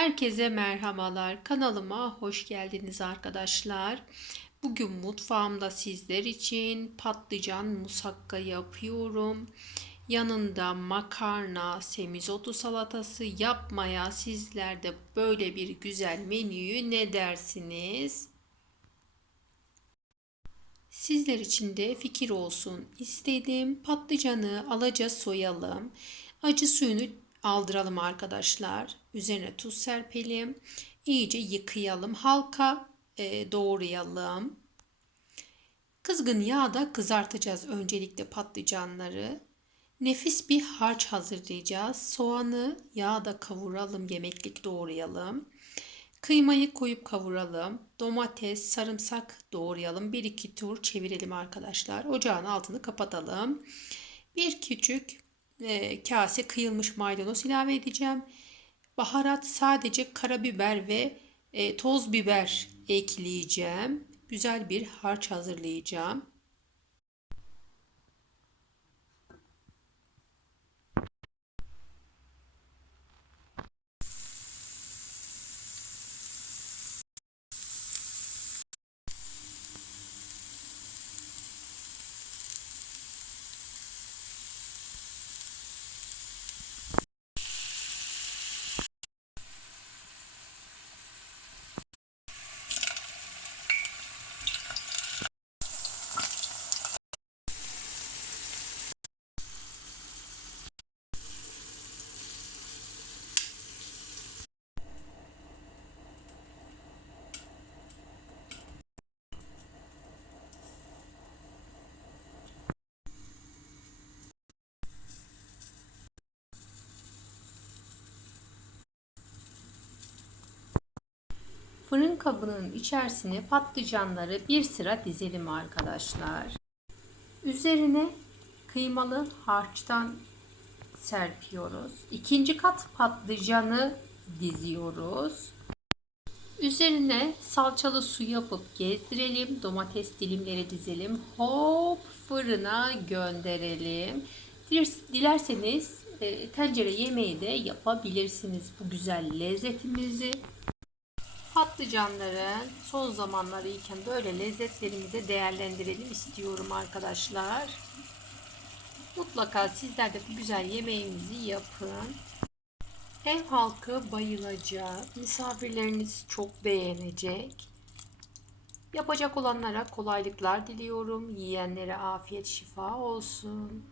Herkese merhabalar. Kanalıma hoş geldiniz arkadaşlar. Bugün mutfağımda sizler için patlıcan musakka yapıyorum. Yanında makarna, semizotu salatası yapmaya sizler de böyle bir güzel menüyü ne dersiniz? Sizler için de fikir olsun istedim. Patlıcanı alacağız soyalım. Acı suyunu aldıralım arkadaşlar. Üzerine tuz serpelim. İyice yıkayalım. Halka e, doğrayalım. Kızgın yağda kızartacağız öncelikle patlıcanları. Nefis bir harç hazırlayacağız. Soğanı yağda kavuralım, yemeklik doğrayalım. Kıymayı koyup kavuralım. Domates, sarımsak doğrayalım. Bir iki tur çevirelim arkadaşlar. Ocağın altını kapatalım. Bir küçük e, kase kıyılmış maydanoz ilave edeceğim. Baharat sadece karabiber ve e, toz biber ekleyeceğim. Güzel bir harç hazırlayacağım. Fırın kabının içerisine patlıcanları bir sıra dizelim arkadaşlar. Üzerine kıymalı harçtan serpiyoruz. İkinci kat patlıcanı diziyoruz. Üzerine salçalı su yapıp gezdirelim. Domates dilimleri dizelim. Hop fırına gönderelim. Dilerseniz e, tencere yemeği de yapabilirsiniz bu güzel lezzetimizi. Patlıcanların son zamanları iken böyle lezzetlerimi de değerlendirelim istiyorum arkadaşlar. Mutlaka sizler de bu güzel yemeğimizi yapın. Ev halkı bayılacak. Misafirleriniz çok beğenecek. Yapacak olanlara kolaylıklar diliyorum. Yiyenlere afiyet şifa olsun.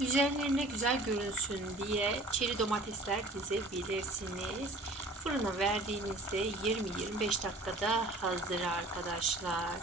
Üzerlerine güzel görünsün diye çeri domatesler dizebilirsiniz. Fırına verdiğinizde 20-25 dakikada hazır arkadaşlar.